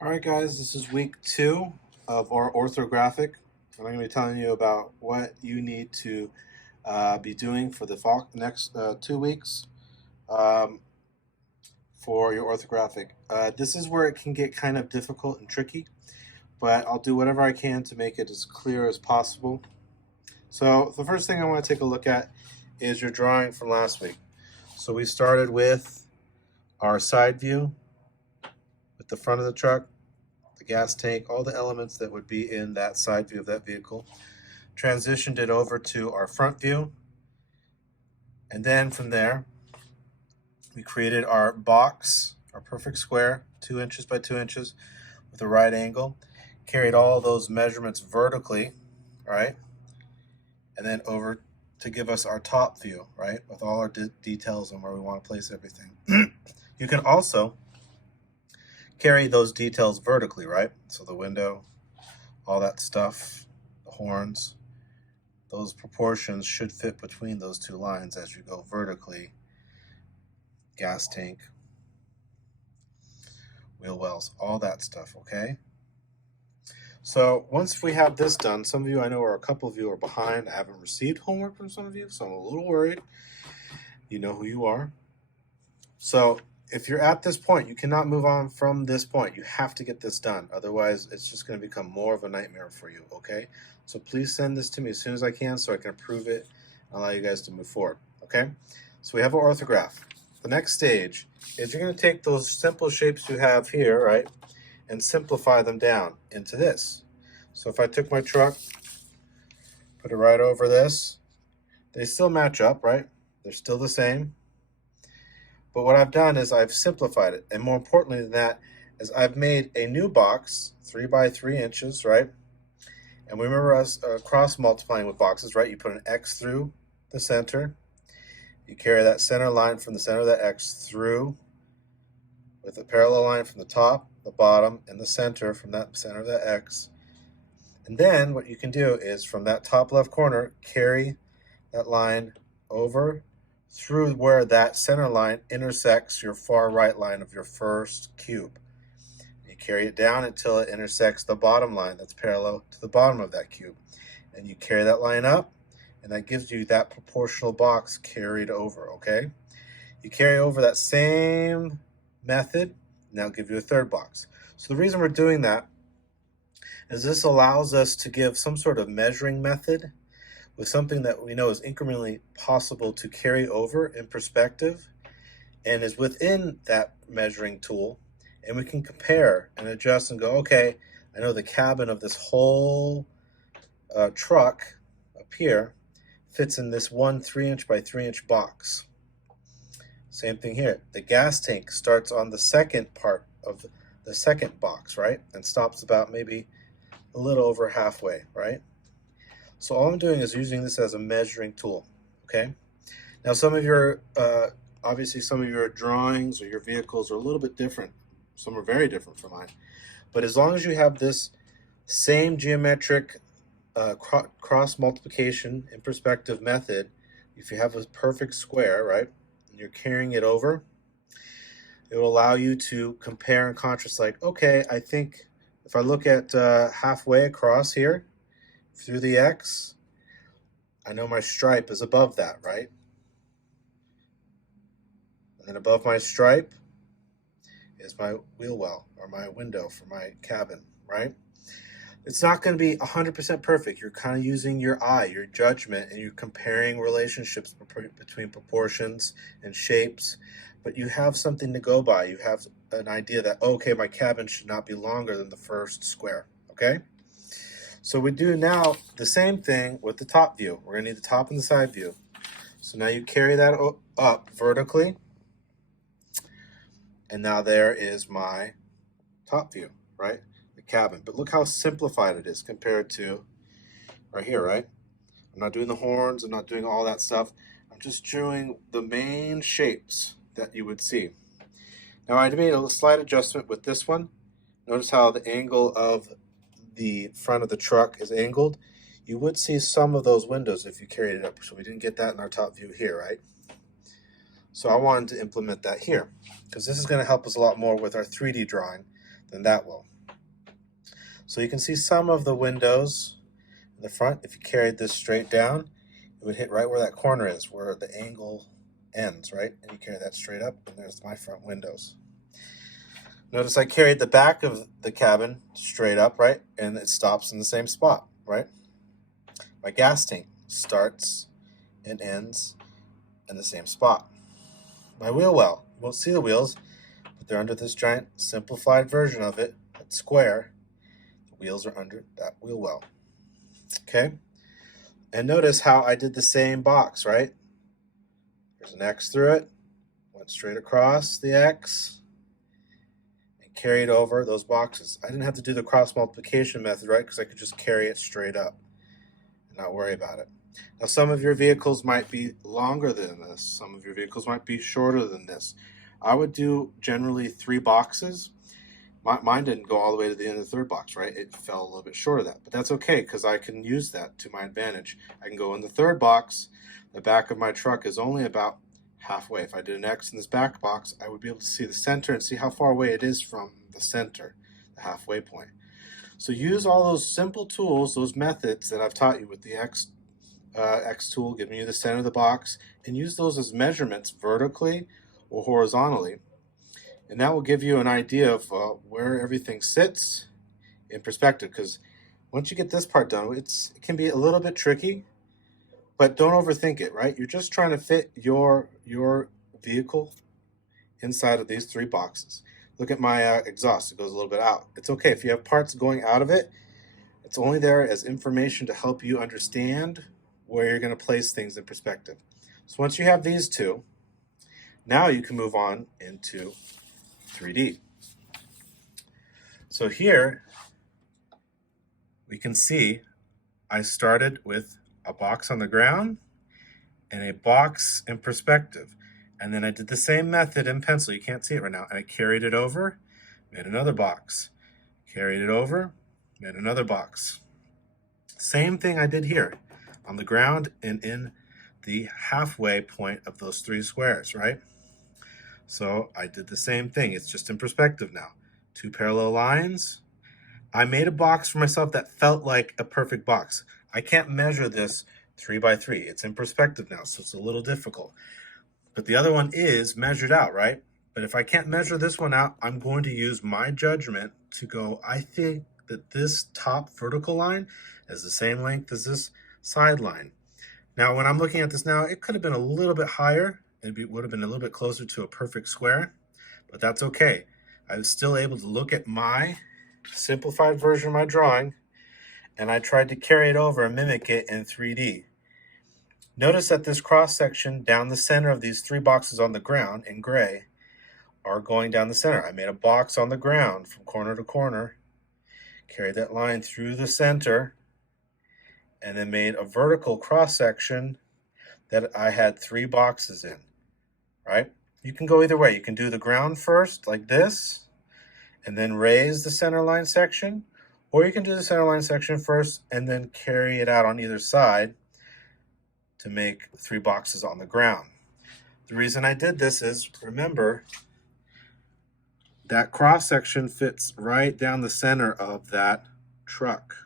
All right, guys, this is week 2 of our orthographic. And I'm going to be telling you about what you need to be doing for the next 2 weeks um, for your orthographic. This is where it can get kind of difficult and tricky, but I'll do whatever I can to make it as clear as possible. So, the first thing I want to take a look at is your drawing from last week. So, we started with our side view with the front of the truck, the gas tank, all the elements that would be in that side view of that vehicle. Transitioned it over to our front view. And then from there, we created our box, our perfect square, 2 inches by 2 inches with a right angle. Carried all those measurements vertically, right? And then over to give us our top view, right? With all our details and where we want to place everything. You can also carry those details vertically, right? So the window, all that stuff, the horns, those proportions should fit between those two lines as you go vertically. Gas tank, wheel wells, all that stuff, okay? So once we have this done, some of you I know are a couple of you are behind. I haven't received homework from some of you, so I'm a little worried. You know who you are. So if you're at this point, you cannot move on from this point. You have to get this done. Otherwise, it's just going to become more of a nightmare for you, okay? So please send this to me as soon as I can so I can approve it and allow you guys to move forward, okay? So we have our orthograph. The next stage is you're going to take those simple shapes you have here, right, and simplify them down into this. So if I took my truck, put it right over this, they still match up, right? They're still the same. But what I've done is I've simplified it. And more importantly than that is I've made a new box, 3 by 3 inches, right? And we remember us cross multiplying with boxes, right? You put an X through the center. You carry that center line from the center of that X through with a parallel line from the top, the bottom, and the center from that center of that X. And then what you can do is from that top left corner, carry that line over through where that center line intersects your far right line of your first cube. You carry it down until it intersects the bottom line that's parallel to the bottom of that cube. And you carry that line up, and that gives you that proportional box carried over, okay? You carry over that same method, and that'll give you a third box. So the reason we're doing that is this allows us to give some sort of measuring method with something that we know is incrementally possible to carry over in perspective and is within that measuring tool. And we can compare and adjust and go, okay, I know the cabin of this whole truck up here fits in this one 3-inch by 3-inch box. Same thing here. The gas tank starts on the second part of the second box, right? And stops about maybe a little over halfway, right? So all I'm doing is using this as a measuring tool, okay? Now some of your, obviously some of your drawings or your vehicles are a little bit different. Some are very different from mine. But as long as you have this same geometric cross multiplication in perspective method, if you have a perfect square, right, and you're carrying it over, it will allow you to compare and contrast like, okay, I think if I look at halfway across here through the X, I know my stripe is above that, right? And then above my stripe is my wheel well or my window for my cabin, right? It's not going to be 100% perfect. You're kind of using your eye, your judgment, and you're comparing relationships between proportions and shapes. But you have something to go by. You have an idea that, okay, my cabin should not be longer than the first square, okay? So we do now the same thing with the top view. We're going to need the top and the side view. So now you carry that up vertically. And now there is my top view, right? The cabin. But look how simplified it is compared to right here, right? I'm not doing the horns. I'm not doing all that stuff. I'm just doing the main shapes that you would see. Now I made a slight adjustment with this one. Notice how the angle of the front of the truck is angled. You would see some of those windows if you carried it up. So we didn't get that in our top view here, right? So I wanted to implement that here because this is going to help us a lot more with our 3D drawing than that will. So you can see some of the windows in the front. If you carried this straight down, it would hit right where that corner is, where the angle ends, right? And you carry that straight up, and there's my front windows. Notice I carried the back of the cabin straight up, right? And it stops in the same spot, right? My gas tank starts and ends in the same spot. My wheel well, you won't see the wheels, but they're under this giant simplified version of it, that's square. The wheels are under that wheel well. Okay? And notice how I did the same box, right? There's an X through it, went straight across the X, and carried over those boxes. I didn't have to do the cross multiplication method, right? Because I could just carry it straight up and not worry about it. Now, some of your vehicles might be longer than this. Some of your vehicles might be shorter than this. I would do generally 3 boxes. Mine didn't go all the way to the end of the 3rd box, right? It fell a little bit short of that, but that's okay because I can use that to my advantage. I can go in the 3rd box. The back of my truck is only about halfway. If I did an X in this back box, I would be able to see the center and see how far away it is from the center, the halfway point. So use all those simple tools, those methods that I've taught you with the X tool, giving you the center of the box, and use those as measurements vertically or horizontally. And that will give you an idea of where everything sits in perspective, because once you get this part done, it can be a little bit tricky, but don't overthink it, right? You're just trying to fit your vehicle inside of these 3 boxes. Look at my exhaust, it goes a little bit out. It's okay, if you have parts going out of it, it's only there as information to help you understand where you're going to place things in perspective. So once you have these 2, now you can move on into 3D. So here we can see I started with a box on the ground and a box in perspective. And then I did the same method in pencil. You can't see it right now. And I carried it over, made another box. Carried it over, made another box. Same thing I did here on the ground and in the halfway point of those 3 squares, right? So I did the same thing. It's just in perspective now. 2 parallel lines. I made a box for myself that felt like a perfect box. I can't measure this 3 by 3. It's in perspective now, so it's a little difficult. But the other one is measured out, right? But if I can't measure this one out, I'm going to use my judgment to go, I think that this top vertical line is the same length as this side line. Now, when I'm looking at this now, it could have been a little bit higher. It would have been a little bit closer to a perfect square, but that's okay. I was still able to look at my simplified version of my drawing, and I tried to carry it over and mimic it in 3D. Notice that this cross section down the center of these 3 boxes on the ground in gray are going down the center. I made a box on the ground from corner to corner, carried that line through the center, and then made a vertical cross section that I had 3 boxes in, right? You can go either way. You can do the ground first like this and then raise the center line section, or you can do the center line section first and then carry it out on either side to make 3 boxes on the ground. The reason I did this is, remember, that cross section fits right down the center of that truck.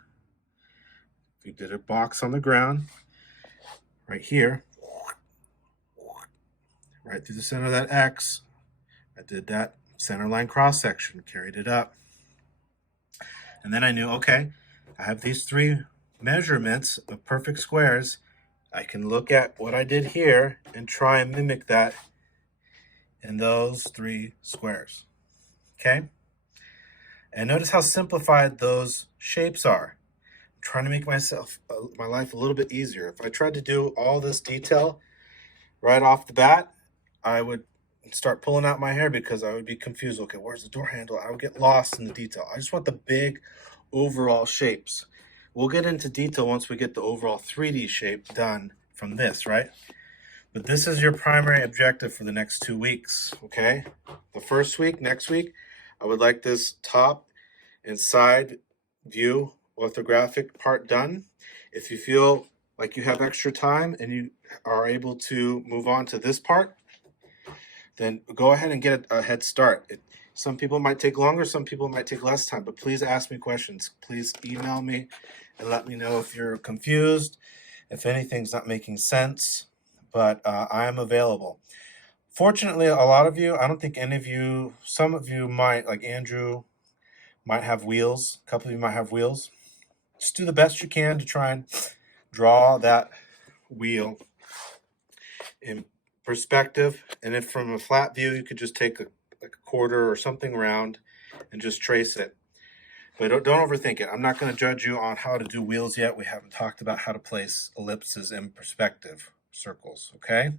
If you did a box on the ground, right here, right through the center of that X, I did that center line cross section, carried it up. And then I knew, okay, I have these 3 measurements of perfect squares. I can look at what I did here and try and mimic that in those 3 squares, okay? And notice how simplified those shapes are. I'm trying to make my life a little bit easier. If I tried to do all this detail right off the bat, I would start pulling out my hair because I would be confused. Okay, where's the door handle? I would get lost in the detail. I just want the big overall shapes. We'll get into detail once we get the overall 3D shape done from this, right? But this is your primary objective for the next 2 weeks, okay? The first week, next week, I would like this top and side view orthographic part done. If you feel like you have extra time and you are able to move on to this part, then go ahead and get a head start. Some people might take longer, some people might take less time, but please ask me questions. Please email me and let me know if you're confused, if anything's not making sense, but I am available. Fortunately, a lot of you, I don't think any of you, some of you might, like Andrew, might have wheels. A couple of you might have wheels. Just do the best you can to try and draw that wheel in perspective. And if from a flat view, you could just take like a quarter or something round and just trace it. But don't overthink it. I'm not going to judge you on how to do wheels yet. We haven't talked about how to place ellipses in perspective circles, okay?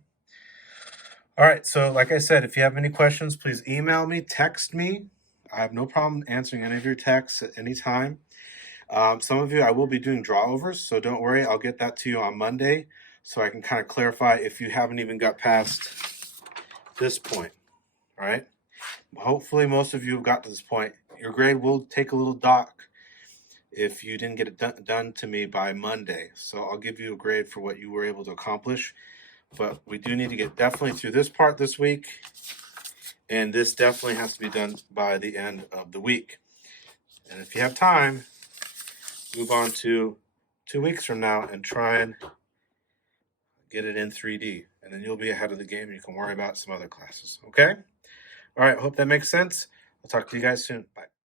All right, so like I said, if you have any questions, please email me, text me. I have no problem answering any of your texts at any time. Some of you, I will be doing drawovers, so don't worry. I'll get that to you on Monday so I can kind of clarify if you haven't even got past this point, all right? Hopefully, most of you have got to this point. Your grade will take a little dock if you didn't get it done to me by Monday. So I'll give you a grade for what you were able to accomplish. But we do need to get definitely through this part this week. And this definitely has to be done by the end of the week. And if you have time, move on to 2 weeks from now and try and get it in 3D. And then you'll be ahead of the game and you can worry about some other classes. Okay? All right, hope that makes sense. I'll talk to you guys soon. Bye.